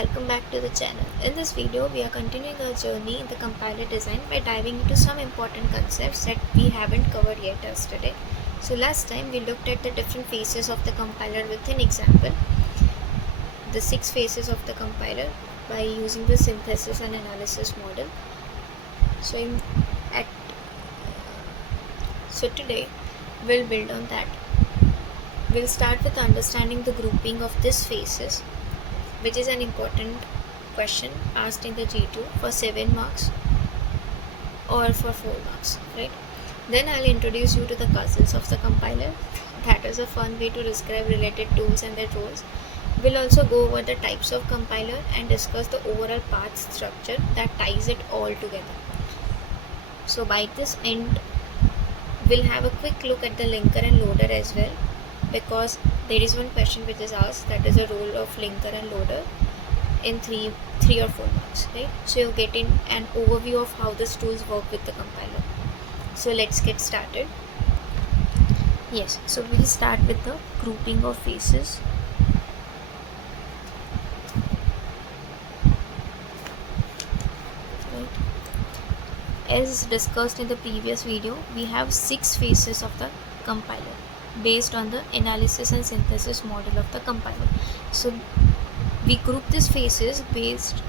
welcome back to the channel. In this video, we are continuing our journey in the compiler design by diving into some important concepts that we haven't covered yet yesterday. So last time we looked at the different phases of the compiler with an example, the 6 phases of the compiler by using the synthesis and analysis model. So today we'll build on that. We'll start with understanding the grouping of these phases, which is an important question asked in the G2 for 7 marks or for 4 marks, right? Then I'll introduce you to the cousins of the compiler. That is a fun way to describe related tools and their roles. We'll also go over the types of compiler and discuss the overall path structure that ties it all together. So by this end, we'll have a quick look at the linker and loader as well, because there is one question which is asked, that is the role of linker and loader in 3 or 4 marks, right? So you're getting an overview of how these tools work with the compiler. So let's get started. Yes, so we'll start with the grouping of phases. Right. As discussed in the previous video, we have 6 phases of the compiler based on the analysis and synthesis model of the compiler. So we group these phases based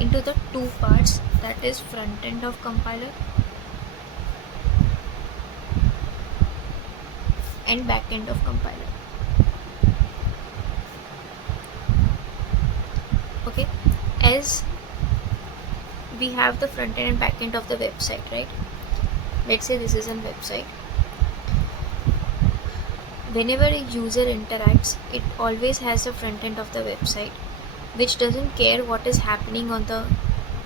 into the 2 parts, that is front end of compiler and back end of compiler. Okay, as we have the front end and back end of the website, right? Let's say this is a website. Whenever a user interacts, it always has a front end of the website which doesn't care what is happening on the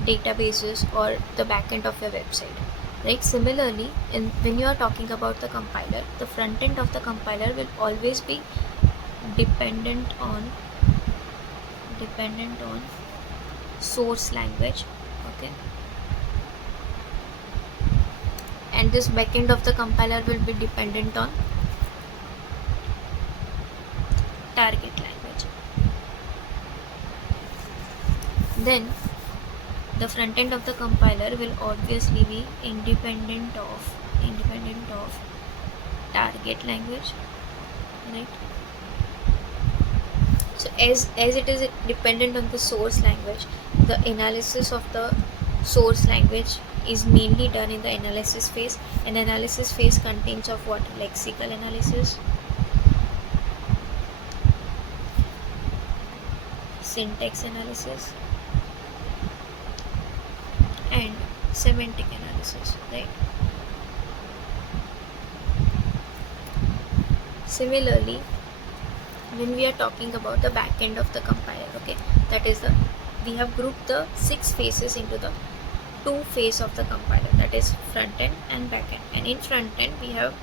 databases or the back end of your website, right? Similarly, when you are talking about the compiler, the front end of the compiler will always be dependent on source language, okay? And this back end of the compiler will be dependent on target language. Then the front end of the compiler will obviously be independent of target language, right? So as it is dependent on the source language, the analysis of the source language is mainly done in the analysis phase. An analysis phase contains of what? Lexical analysis, syntax analysis, and semantic analysis, right? Similarly, when we are talking about the back end of the compiler, okay, that is we have grouped the 6 phases into the 2 phase of the compiler, that is front end and back end. And in front end we have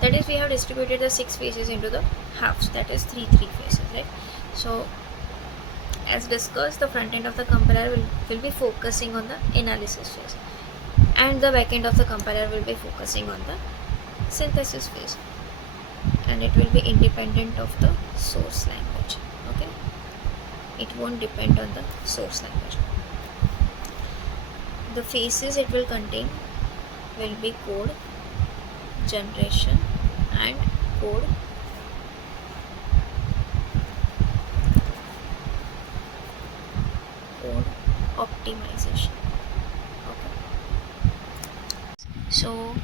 distributed the 6 phases into the halves, that is 3 phases, right? So as discussed, the front end of the compiler will be focusing on the analysis phase, and the back end of the compiler will be focusing on the synthesis phase, and it will be independent of the source language, okay? It won't depend on the source language. The phases it will contain will be code generation and code optimization, okay? So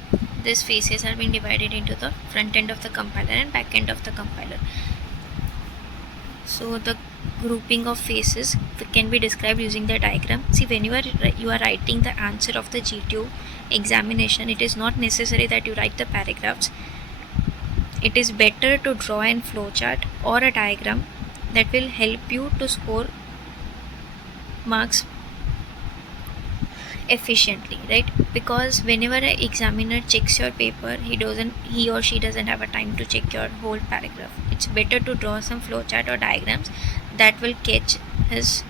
these phases are being divided into the front end of the compiler and back end of the compiler. So the grouping of phases can be described using the diagram. See, when you are writing the answer of the G2 examination, it is not necessary that you write the paragraphs. It is better to draw a flowchart or a diagram that will help you to score marks efficiently, right? Because whenever an examiner checks your paper, he or she doesn't have a time to check your whole paragraph. It's better to draw some flowchart or diagrams that will catch his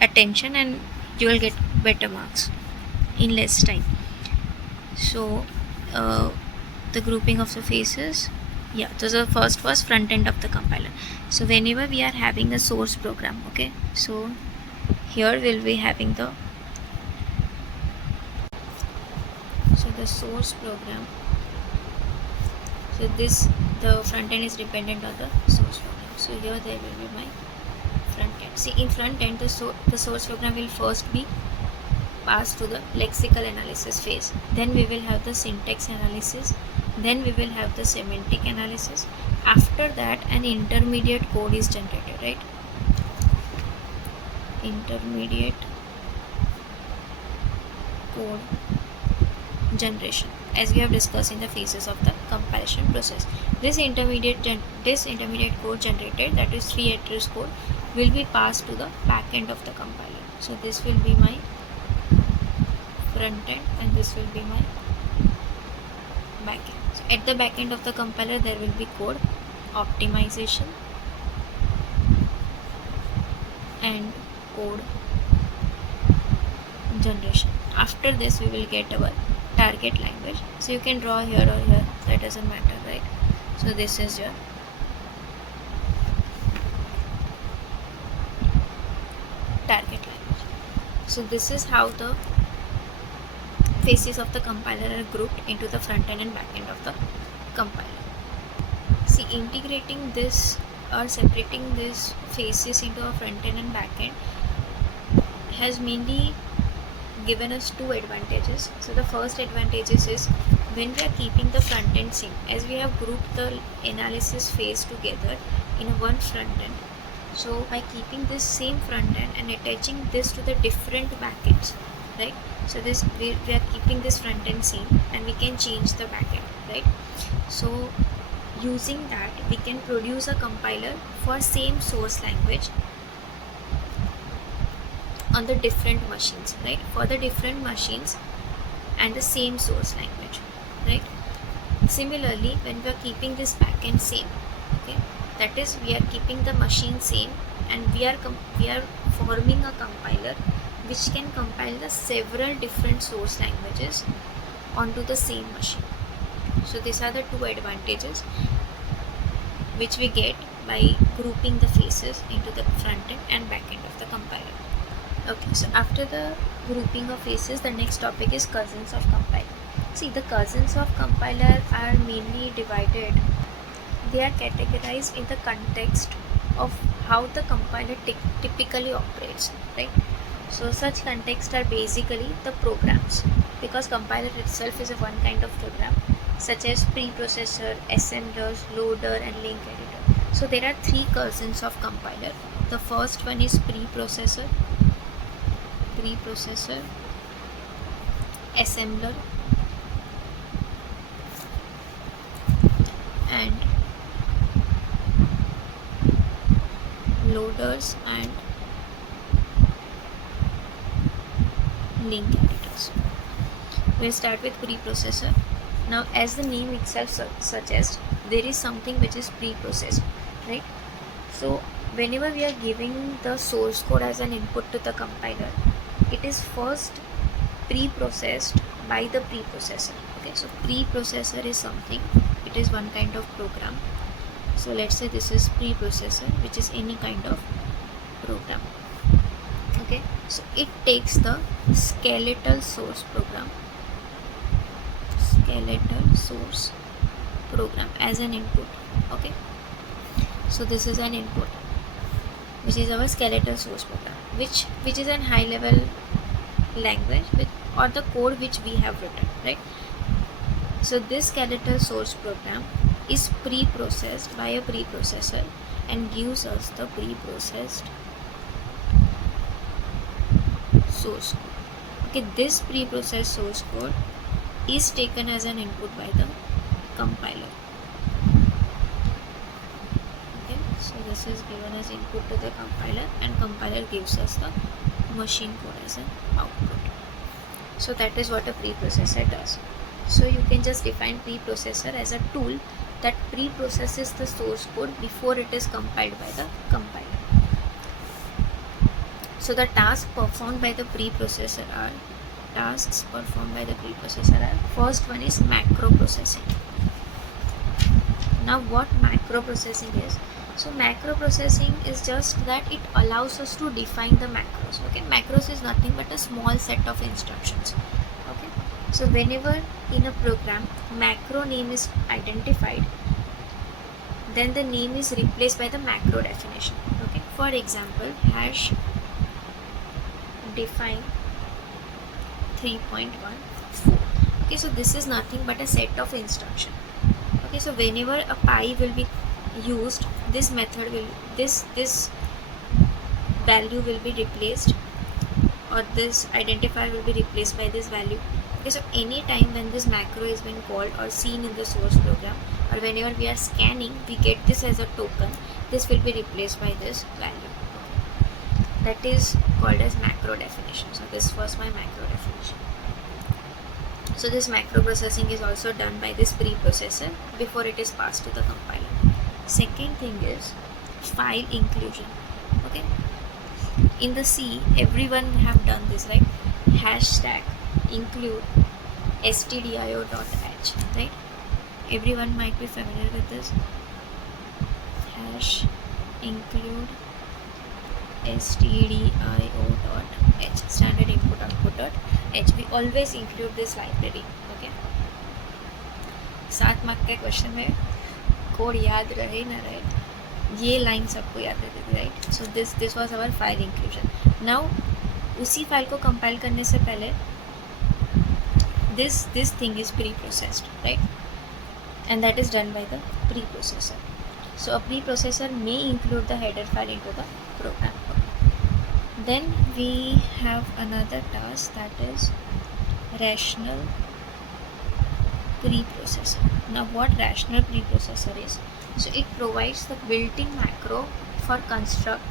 attention, and you will get better marks in less time. So the grouping of the phases, yeah, so the first was front end of the compiler. So whenever we are having a source program, okay, so here we'll be having the source program. So this, the front end is dependent on the source program. So here there will be my front end. See, in front end the source program will first be passed to the lexical analysis phase. Then we will have the syntax analysis. Then we will have the semantic analysis. After that, an intermediate code is generated, right? Intermediate code generation, as we have discussed in the phases of the compilation process. This intermediate code generated, that is 3 address code, will be passed to the back end of the compiler. So this will be my front end and this will be my back end. So at the back end of the compiler there will be code optimization and code generation. After this we will get our target language. So you can draw here or here, that doesn't matter, right? So this is your target language. So this is how the phases of the compiler are grouped into the front end and back end of the compiler. See, integrating this or separating these phases into a front end and back end has mainly given us two advantages. So the first advantages is when we are keeping the front end same, as we have grouped the analysis phase together in one front end. So by keeping this same front end and attaching this to the different backends, right? So this we are keeping this front end same and we can change the backend, right? So using that we can produce a compiler for same source language on the different machines, right? For the different machines and the same source language, right? Similarly, when we are keeping this backend same, okay, that is we are keeping the machine same and we are forming a compiler which can compile the several different source languages onto the same machine. So these are the two advantages which we get by grouping the phases into the front end and back end of the compiler. Okay, so after the grouping of phases, the next topic is cousins of compiler. See, the cousins of compiler are mainly divided. They are categorized in the context of how the compiler typically operates, right? So such contexts are basically the programs, because compiler itself is a one kind of program, such as preprocessor, assemblers, loader and link editor. So there are three cousins of compiler. The first one is preprocessor, assembler and loaders and link editors. We'll start with preprocessor. Now, as the name itself suggests, there is something which is preprocessed, right? So whenever we are giving the source code as an input to the compiler, it is first pre-processed by the preprocessor. Okay, so preprocessor is something, it is one kind of program. So let's say this is preprocessor, which is any kind of program. Okay, so it takes the skeletal source program as an input. Okay, so this is an input, which is our skeletal source program, which is an high level language or the code which we have written, right? So this skeletal source program is pre-processed by a preprocessor and gives us the pre-processed source code. Okay, this pre-processed source code is taken as an input by the compiler. Okay, so this is given as input to the compiler and compiler gives us the machine code as an output. So that is what a preprocessor does. So you can just define preprocessor as a tool that pre-processes the source code before it is compiled by the compiler. So the tasks performed by the preprocessor are first one is macro processing. Now what macro processing is? So macro processing is just that it allows us to define the macros. Okay, macros is nothing but a small set of instructions. Okay, so whenever in a program macro name is identified, then the name is replaced by the macro definition. Okay, for example, hash define 3.14. Okay, so this is nothing but a set of instruction. Okay, so whenever a pi will be used, this method will this value will be replaced, or this identifier will be replaced by this value. Okay, so any time when this macro is being called or seen in the source program, or whenever we are scanning, we get this as a token, this will be replaced by this value. That is called as macro definition. So this was my macro definition. So this macro processing is also done by this preprocessor before it is passed to the compiler. Second thing is file inclusion. Okay, in the C, everyone have done this, right? Hashtag include stdio.h, right? Everyone might be familiar with this. Hash include stdio.h, standard input output.h. We always include this library. Okay, 7 mark के question में code याद रहे ना, right? ये line सबको याद रहती थी, right? So this was our file inclusion. Now उसी फाइल को कंपाइल करने से पहले this thing is pre-processed, right? And that is done by the preprocessor. So a preprocessor may include the header file into the program. Then we have another task, that is rational preprocessor. Now what rational preprocessor is? So it provides the built-in macro for construct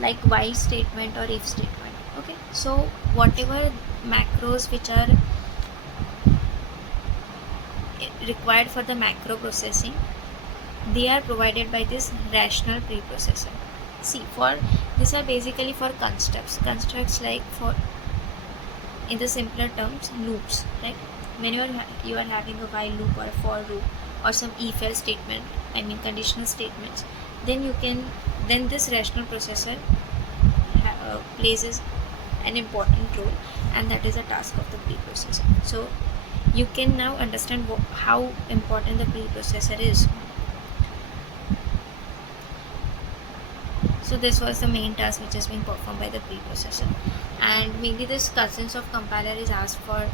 like while statement or if statement. Okay, so whatever macros which are required for the macro processing, they are provided by this rational preprocessor. See, for these are basically for constructs like, for in the simpler terms, loops, right? Whenever you are having a while loop or a for loop or some if else statement, I mean conditional statements, then this rational processor plays an important role, and that is a task of the preprocessor. So you can now understand how important the preprocessor is. So this was the main task which is being performed by the preprocessor, and mainly this cousins of compiler is asked for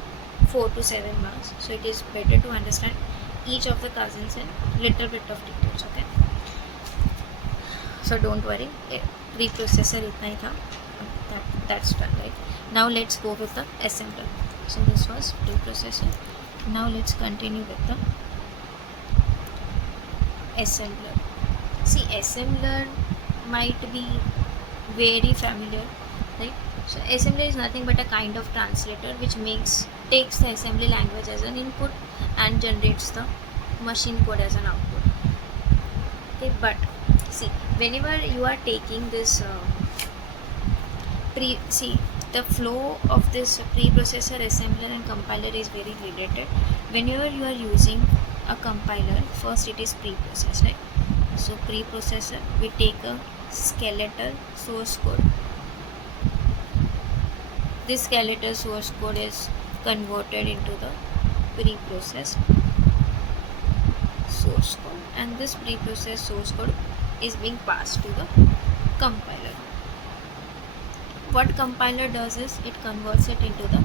4 to 7 marks. So it is better to understand each of the cousins in little bit of details. Okay, so don't worry, preprocessor itna hi tha, that's done, right? Now let's go with the assembler. So this was preprocessor. Now let's continue with the assembler. See, assembler might be very familiar, right? So assembler is nothing but a kind of translator which takes the assembly language as an input and generates the machine code as an output. Okay, but see, whenever you are taking this the flow of this preprocessor, assembler and compiler is very related. Whenever you are using a compiler, first it is preprocessed, right? So preprocessor, we take a skeletal source code. This skeletal source code is converted into the preprocessed source code, and this preprocessed source code is being passed to the compiler. What compiler does is it converts it into the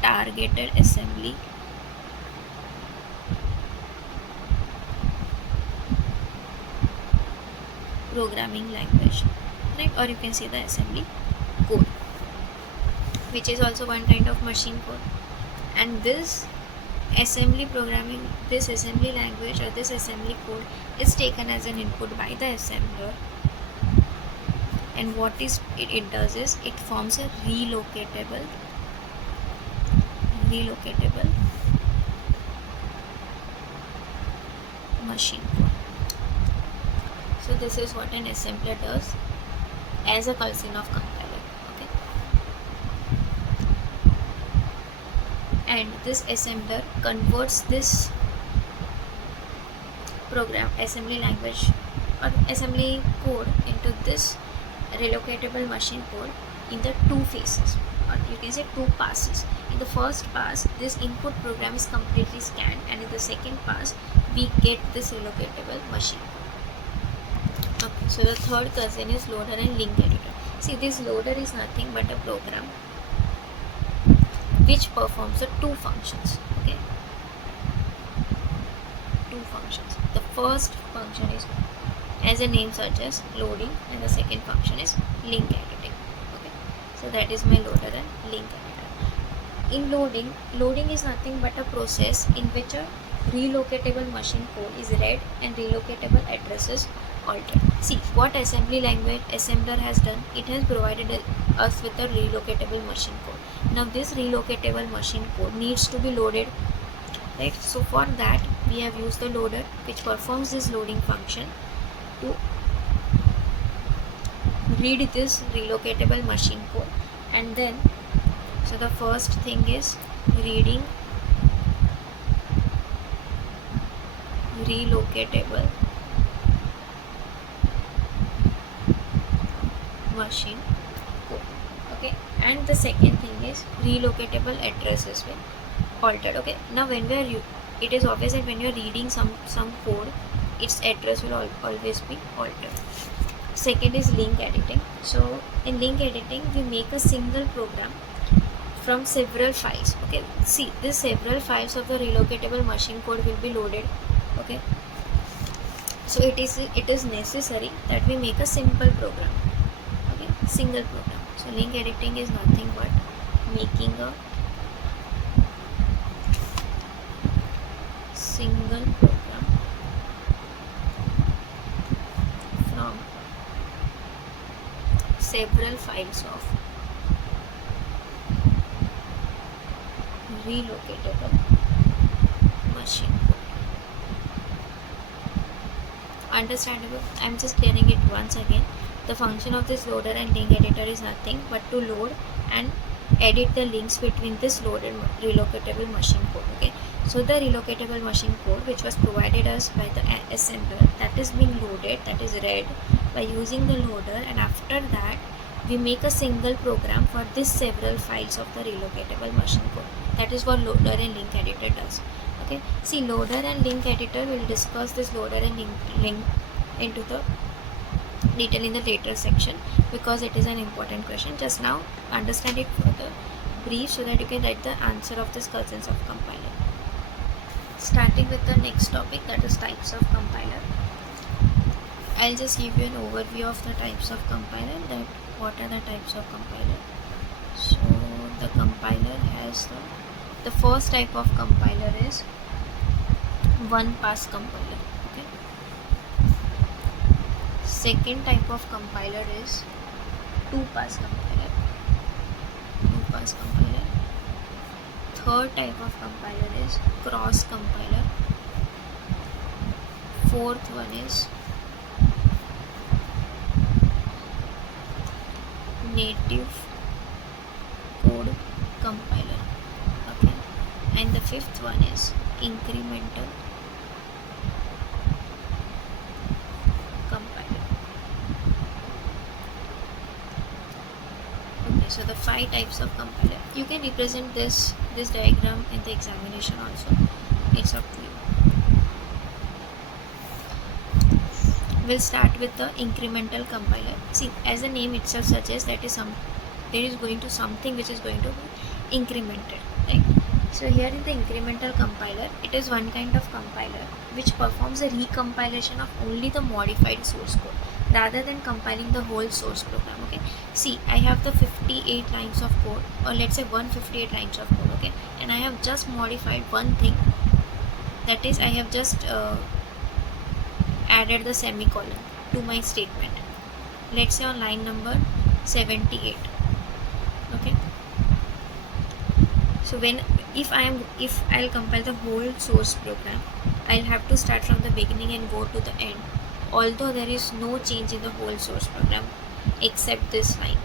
targeted assembly programming language, right? Or you can say the assembly code, which is also one kind of machine code. And this assembly programming, this assembly language or this assembly code is taken as an input by the assembler, and what it does is it forms a relocatable machine code. So this is what an assembler does as a cousin of compiler. Okay, and this assembler converts this program assembly language or assembly code into this relocatable machine code in the two phases, or you can say two passes. In the first pass, this input program is completely scanned, and in the second pass, we get this relocatable machine code. Okay, so the third cousin is loader and link editor. See, this loader is nothing but a program which performs the two functions. Okay, two functions. The first function is, as the name suggests, loading, and the second function is link editing. Okay, so that is my loader and link editor. In loading is nothing but a process in which a relocatable machine code is read and relocatable addresses altered. See what assembly language assembler has done. It has provided us with a relocatable machine code. Now this relocatable machine code needs to be loaded, right? So for that we have used the loader, which performs this loading function to read this relocatable machine code. And then, so the first thing is reading relocatable machine code. Okay, and the second thing is relocatable addresses will altered. Okay, now when we are it is obvious that when you are reading some code, its address will always be altered. Second is link editing. So in link editing, we make a single program from several files. Okay, see, these several files of the relocatable machine code will be loaded. Okay, so it is necessary that we make a simple program. Okay, single program. So link editing is nothing but making a single program from several files of relocatable machine code. Understandable? I'm just clearing it once again. The function of this loader and link editor is nothing but to load and edit the links between this loaded relocatable machine code. Okay, so the relocatable machine code which was provided us by the assembler, that is being loaded, that is read by using the loader, and after that we make a single program for this several files of the relocatable machine code. That is what loader and link editor does. Okay, see, loader and link editor, will discuss this loader and link into the detail in the later section, because it is an important question. Just now understand it further brief so that you can write the answer of this cousins of compiler. Starting with the next topic, that is types of compiler. I'll just give you an overview of the types of compiler, that what are the types of compiler. So the compiler has the first type of compiler is one pass compiler. Okay, second type of compiler is two pass compiler. Third type of compiler is cross compiler. Fourth one is native code compiler. Okay, and the fifth one is incremental compiler. Okay, so the 5 types of compiler. You can represent this diagram in the examination also. It's up to you. We'll start with the incremental compiler. See, as the name itself suggests, that is there is going to something which is going to be incremented, right? So here in the incremental compiler, it is one kind of compiler which performs a recompilation of only the modified source code rather than compiling the whole source program. Okay, see, I have the 58 lines of code, or let's say 158 lines of code. Okay, and I have just modified one thing, that is I have just added the semicolon to my statement, let's say on line number 78. Okay, so if I'll compile the whole source program, I'll have to start from the beginning and go to the end, although there is no change in the whole source program except this line.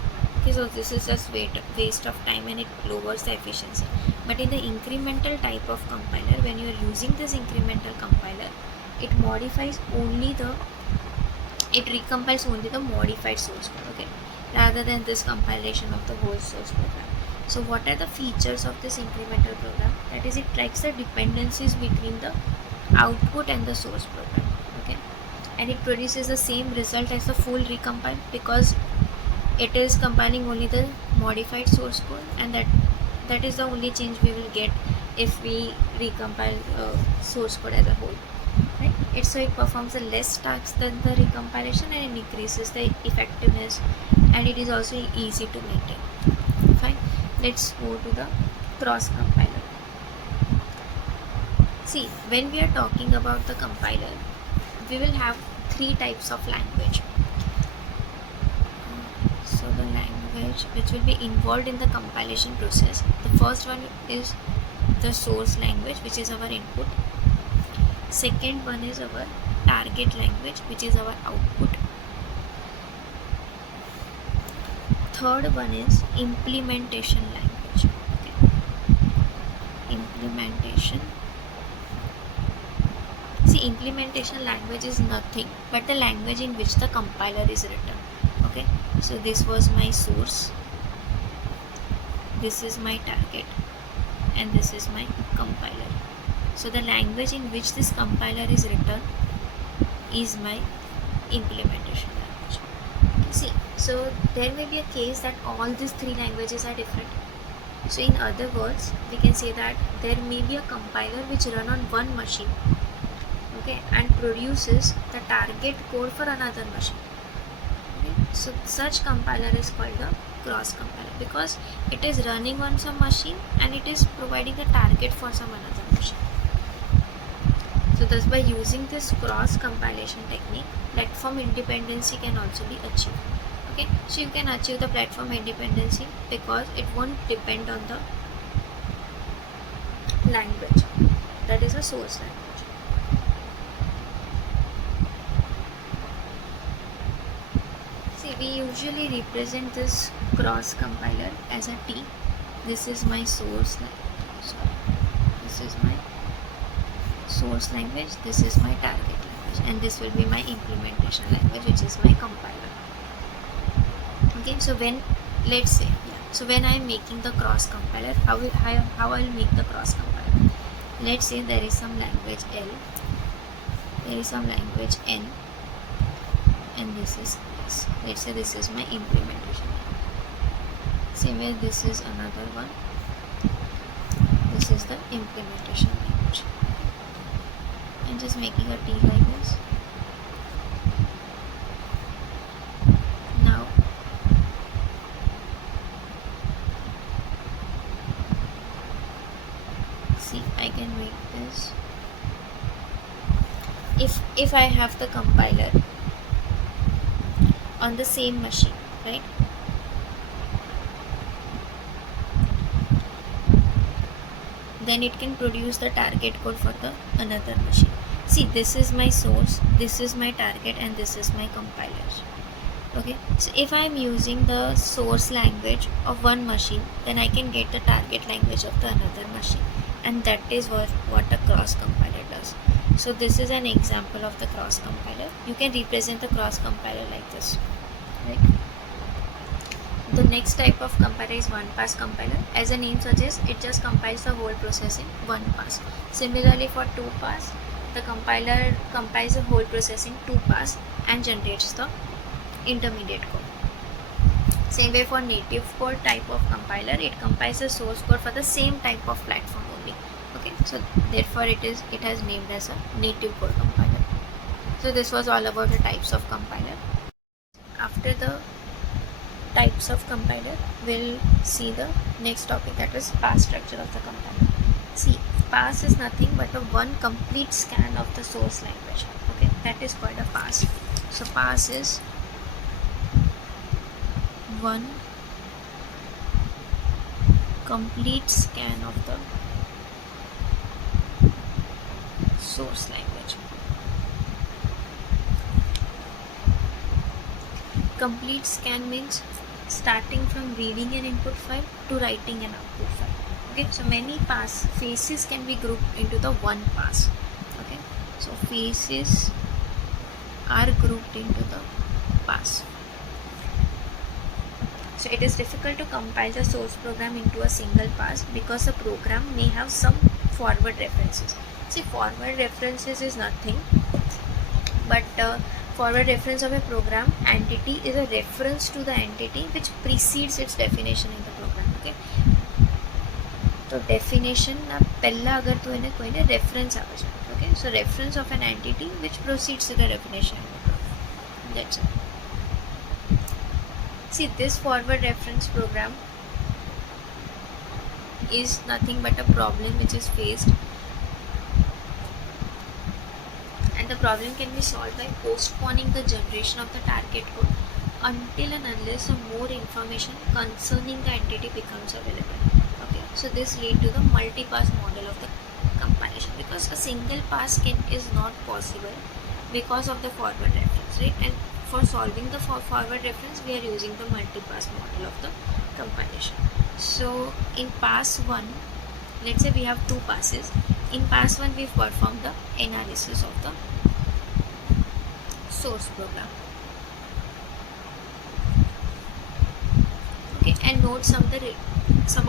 Okay, so this is just waste of time and it lowers the efficiency. But in the incremental type of compiler, when you are using this incremental compiler, it modifies only the it recompiles only the modified source code, okay, rather than this compilation of the whole source program. So what are the features of this incremental program? That is, it tracks the dependencies between the output and the source program, okay, and it produces the same result as the full recompile, because it is compiling only the modified source code, and that is the only change we will get if we recompile source code as a whole, right? It performs a less tasks than the recompilation, and it increases the effectiveness, and it is also easy to maintain. Fine, let's go to the cross compiler. See, when we are talking about the compiler, we will have three types of language. So the language which will be involved in the compilation process, the first one is the source language, which is our input. Second one is our target language, which is our output. Third one is implementation language. Okay. Implementation. See, implementation language is nothing but the language in which the compiler is written. Okay, so this was my source, this is my target, and this is my compiler. So the language in which this compiler is written is my implementation language. See, so there may be a case that all these three languages are different. So in other words, we can say that there may be a compiler which run on one machine, okay, and produces the target code for another machine. Okay? So such compiler is called the cross compiler, because it is running on some machine and it is providing the target for some another machine. So thus, by using this cross compilation technique, platform independency can also be achieved. Okay, so you can achieve the platform independency because it won't depend on the language, that is a source language. See, we usually represent this cross compiler as a T. This is my source language. This is my source language, this is my target language, and this will be my implementation language, which is my compiler. Okay, so when, let's say, so when I am making the cross compiler, how I will make the cross compiler? Let's say there is some language L, there is some language N, and this is S. Let's say this is my implementation language. Same way, this is another one. This is the implementation language. I'm just making a T like this. Now, see, I can make this. If I have the compiler on the same machine, right? Then it can produce the target code for the another machine. See, this is my source, this is my target, and this is my compiler. Okay, so if I am using the source language of one machine, then I can get the target language of the another machine, and that is what a cross compiler does. So this is an example of the cross compiler. You can represent the cross compiler like this, right? The next type of compiler is one pass compiler. As the name suggests, it just compiles the whole process in one pass. Similarly, for two pass, the compiler compiles the whole process in two pass and generates the intermediate code. Same way for native code type of compiler, it compiles the source code for the same type of platform only. Okay, so therefore it has named as a native code compiler. So this was all about the types of compiler. After the types of compiler, we'll see the next topic, that is pass structure of the compiler. See, pass is nothing but a one complete scan of the source language. Okay, that is called a pass. So pass is one complete scan of the source language. Complete scan means starting from reading an input file to writing an output file. Okay, so many pass phases can be grouped into the one pass. Okay, so phases are grouped into the pass. So it is difficult to compile the source program into a single pass because the program may have some forward references. See, forward references is nothing but forward reference of a program entity is a reference to the entity which precedes its definition in the program. Okay, तो definition ना पहला अगर तो इन्हें कोई ने reference आवे जाए. Okay, so reference of an entity which proceeds to the definition in the program. That's it. See, this forward reference program is nothing but a problem which is faced, and the problem can be solved by postponing the generation of the target code until and unless some more information concerning the entity becomes available. Okay, so this leads to the multi-pass model of the compilation, because a single pass is not possible because of the forward reference, right? And for solving the forward reference, we are using the multi-pass model of the compilation. So in pass 1, let's say we have 2 passes. In pass 1, we perform the analysis of the source program. Okay, and note some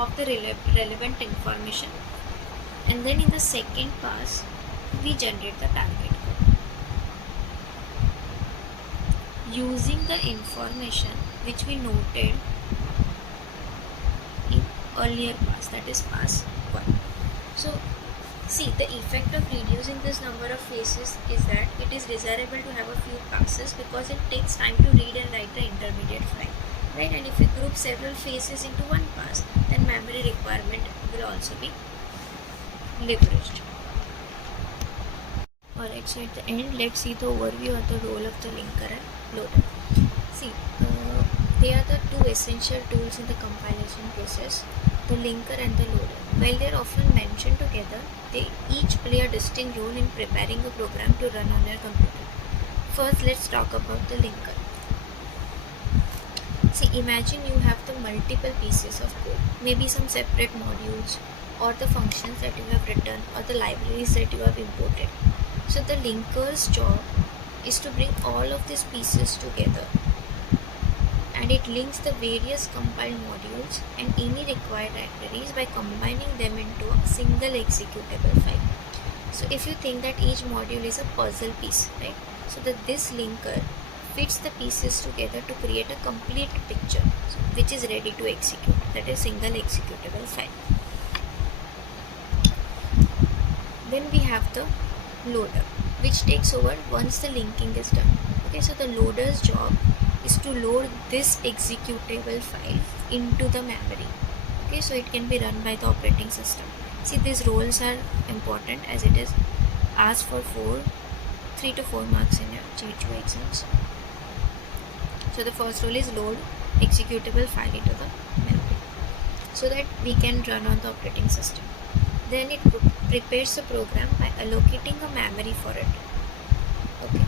of the relevant information. And then in the second pass, we generate the target code using the information which we noted in earlier pass, that is pass 1. So see, the effect of reducing this number of phases is that it is desirable to have a few passes because it takes time to read and write the intermediate file, right? And if we group several phases into one pass, then memory requirement will also be leveraged. Alright, so at the end, let's see the overview of the role of the linker and loader. See, they are the two essential tools in the compilation process, the linker and the loader. While they are often mentioned together, they each play a distinct role in preparing a program to run on your computer. First, let's talk about the linker. See, imagine you have the multiple pieces of code, maybe some separate modules, or the functions that you have written, or the libraries that you have imported. So the linker's job is to bring all of these pieces together, and it links the various compiled modules and any required libraries by combining them into a single executable file. So if you think that each module is a puzzle piece, right? So that this linker fits the pieces together to create a complete picture, which is ready to execute, that is single executable file. Then we have the loader, which takes over once the linking is done. Okay, so the loader's job is to load this executable file into the memory. Okay, so it can be run by the operating system. See, these roles are important as it is asked for 3 to 4 marks in your GHU exams. So the first role is load executable file into the memory so that we can run on the operating system. Then it prepares the program by allocating a memory for it. Okay.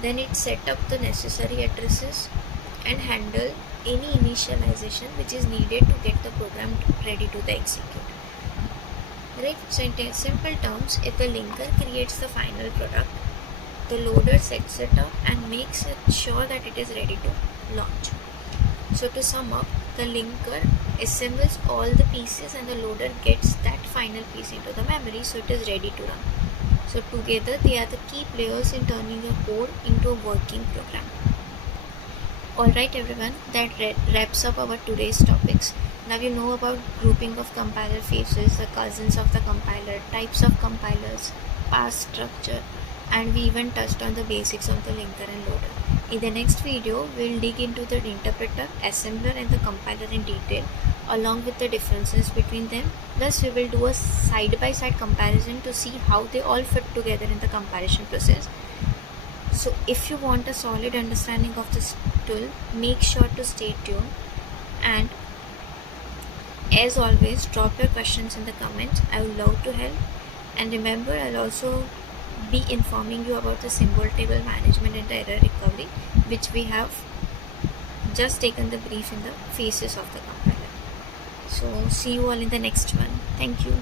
Then it set up the necessary addresses and handle any initialization which is needed to get the program ready to the execute. Right. So in simple terms, if the linker creates the final product, the loader sets it up and makes it sure that it is ready to launch. So to sum up, the linker assembles all the pieces and the loader gets that final piece into the memory so it is ready to run. So together they are the key players in turning your code into a working program. Alright everyone, that wraps up our today's topics. Now you know about grouping of compiler phases, the cousins of the compiler, types of compilers, pass structure, and we even touched on the basics of the linker and loader. In the next video, we'll dig into the interpreter, assembler and the compiler in detail along with the differences between them. Plus, we will do a side-by-side comparison to see how they all fit together in the comparison process. So, if you want a solid understanding of this tool, make sure to stay tuned. And as always, drop your questions in the comments. I would love to help. And remember, I'll also be informing you about the symbol table management and the error recovery, which we have just taken the brief in the phases of the compiler. So see you all in the next one. Thank you.